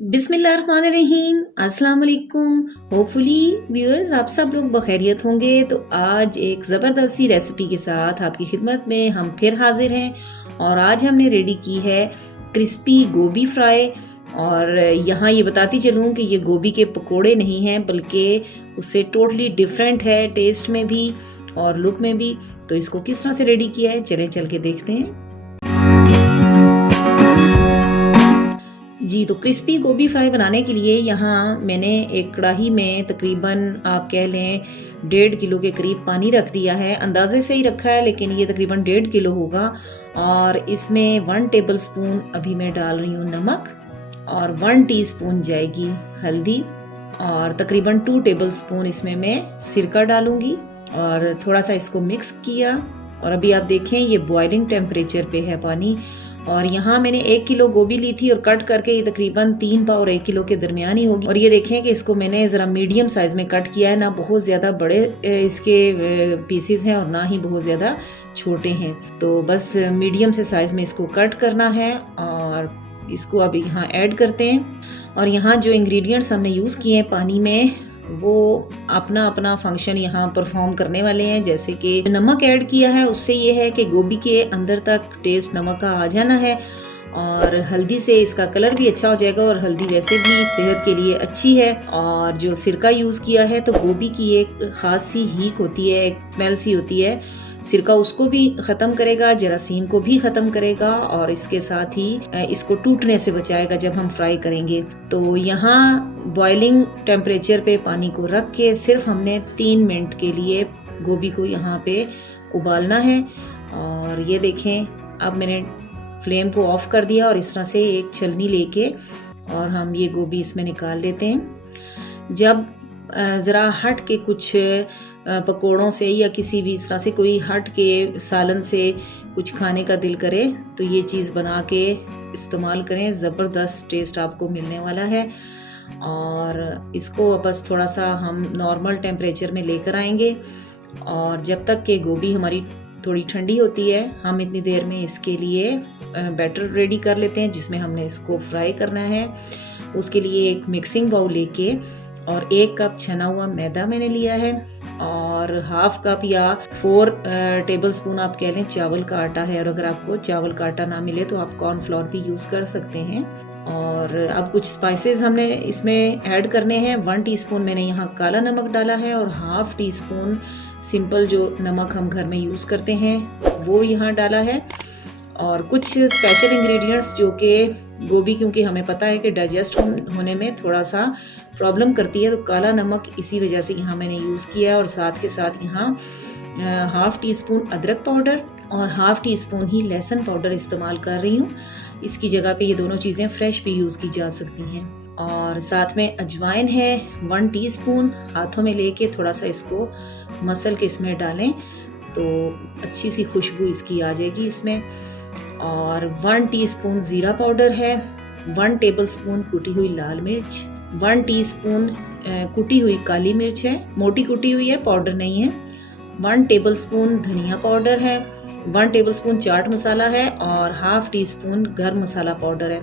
बिस्मिल्लाहिर्रहमानिर्रहीम, अस्सलाम वालेकुम। होपफुली व्यूअर्स आप सब लोग बखैरियत होंगे। तो आज एक ज़बरदस्त सी रेसिपी के साथ आपकी खिदमत में हम फिर हाजिर हैं और आज हमने रेडी की है क्रिस्पी गोभी फ्राई। और यहाँ ये बताती चलूँ कि ये गोभी के पकोड़े नहीं हैं बल्कि उससे टोटली डिफरेंट है टेस्ट में भी और लुक में भी। तो इसको किस तरह से रेडी किया है चलें चल के देखते हैं। जी, तो क्रिस्पी गोभी फ्राई बनाने के लिए यहाँ मैंने एक कढ़ाई में तकरीबन आप कह लें 1.5 किलो के करीब पानी रख दिया है। अंदाजे से ही रखा है लेकिन ये तकरीबन 1.5 किलो होगा। और इसमें 1 टेबल स्पून अभी मैं डाल रही हूँ नमक और 1 टीस्पून जाएगी हल्दी और तकरीबन 2 टेबल स्पून इसमें मैं सिरका डालूंगी और थोड़ा सा इसको मिक्स किया। और अभी आप देखें ये बॉइलिंग टेम्परेचर पे है पानी। और यहाँ मैंने 1 किलो गोभी ली थी और कट करके ये तकरीबन 3 पाव और 1 किलो के दरमियान ही होगी। और ये देखें कि इसको मैंने ज़रा मीडियम साइज़ में कट किया है, ना बहुत ज़्यादा बड़े इसके पीसेस हैं और ना ही बहुत ज़्यादा छोटे हैं। तो बस मीडियम से साइज़ में इसको कट करना है और इसको अब यहाँ ऐड करते हैं। और यहाँ जो इंग्रेडिएंट्स हमने यूज़ किए हैं पानी में वो अपना अपना फंक्शन यहाँ परफॉर्म करने वाले हैं। जैसे कि नमक ऐड किया है उससे ये है कि गोभी के अंदर तक टेस्ट नमक का आ जाना है और हल्दी से इसका कलर भी अच्छा हो जाएगा और हल्दी वैसे भी सेहत के लिए अच्छी है। और जो सिरका यूज़ किया है तो गोभी की एक ख़ास सी हीक होती है, एक स्मेल सी होती है, सिरका उसको भी ख़त्म करेगा, जरासीम को भी ख़त्म करेगा और इसके साथ ही इसको टूटने से बचाएगा जब हम फ्राई करेंगे। तो यहाँ बॉइलिंग टेम्परेचर पे पानी को रख के सिर्फ हमने 3 मिनट के लिए गोभी को यहाँ पे उबालना है। और ये देखें अब मैंने फ्लेम को ऑफ कर दिया और इस तरह से एक छलनी लेके और हम ये गोभी इसमें निकाल लेते हैं। जब ज़रा हट के कुछ पकोड़ों से या किसी भी इस तरह से कोई हट के सालन से कुछ खाने का दिल करे तो ये चीज़ बना के इस्तेमाल करें, ज़बरदस्त टेस्ट आपको मिलने वाला है। और इसको बस थोड़ा सा हम नॉर्मल टेम्परेचर में लेकर आएंगे और जब तक कि गोभी हमारी थोड़ी ठंडी होती है हम इतनी देर में इसके लिए बैटर रेडी कर लेते हैं जिसमें हमने इसको फ्राई करना है। उसके लिए एक मिक्सिंग बाउल लेके और 1 कप छना हुआ मैदा मैंने लिया है और 1/2 कप या 4 टेबल स्पून आप कह लें चावल का आटा है। और अगर आपको चावल का आटा ना मिले तो आप कॉर्नफ्लोर भी यूज़ कर सकते हैं। और अब कुछ स्पाइसेस हमने इसमें ऐड करने हैं। 1 टीस्पून मैंने यहाँ काला नमक डाला है और 1/2 टीस्पून सिंपल जो नमक हम घर में यूज़ करते हैं वो यहाँ डाला है। और कुछ स्पेशल इंग्रेडिएंट्स जो कि गोभी क्योंकि हमें पता है कि डाइजेस्ट होने में थोड़ा सा प्रॉब्लम करती है तो काला नमक इसी वजह से यहाँ मैंने यूज़ किया है। और साथ के साथ यहाँ 1/2 टीस्पून अदरक पाउडर और 1/2 टीस्पून ही लहसुन पाउडर इस्तेमाल कर रही हूँ। इसकी जगह पे ये दोनों चीज़ें फ्रेश भी यूज़ की जा सकती हैं। और साथ में अजवाइन है 1 टीस्पून, हाथों में लेके थोड़ा सा इसको मसल के इसमें डालें तो अच्छी सी खुशबू इसकी आ जाएगी इसमें। और 1 टीस्पून ज़ीरा पाउडर है, 1 टेबल स्पून कुटी हुई लाल मिर्च, 1 टीस्पून कुटी हुई काली मिर्च है, मोटी कुटी हुई है, पाउडर नहीं है, 1 टेबल स्पून धनिया पाउडर है, 1 टेबल स्पून चाट मसाला है और 1/2 टीस्पून गरम मसाला पाउडर है।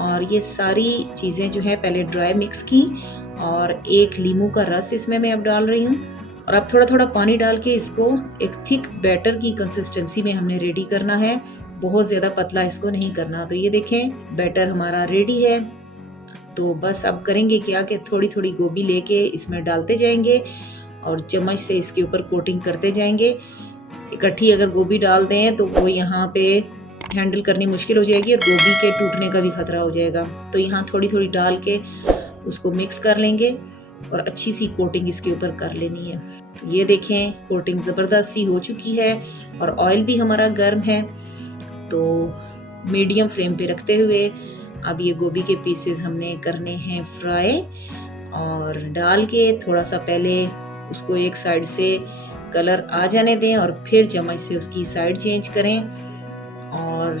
और ये सारी चीज़ें जो है पहले ड्राई मिक्स की और 1 लीमू का रस इसमें मैं अब डाल रही हूँ। और अब थोड़ा थोड़ा पानी डाल के इसको एक थिक बैटर की कंसिस्टेंसी में हमने रेडी करना है, बहुत ज़्यादा पतला इसको नहीं करना। तो ये देखें बैटर हमारा रेडी है। तो बस अब करेंगे क्या कि थोड़ी थोड़ी गोभी लेके इसमें डालते जाएंगे और चम्मच से इसके ऊपर कोटिंग करते जाएंगे। इकट्ठी अगर गोभी डाल दें तो वो यहाँ पे हैंडल करनी मुश्किल हो जाएगी और गोभी के टूटने का भी खतरा हो जाएगा। तो यहाँ थोड़ी थोड़ी डाल के उसको मिक्स कर लेंगे और अच्छी सी कोटिंग इसके ऊपर कर लेनी है। ये देखें कोटिंग ज़बरदस्त सी हो चुकी है और ऑयल भी हमारा गर्म है। तो मीडियम फ्लेम पे रखते हुए अब ये गोभी के पीसेस हमने करने हैं फ्राई और डाल के थोड़ा सा पहले उसको एक साइड से कलर आ जाने दें और फिर चम्मच से उसकी साइड चेंज करें। और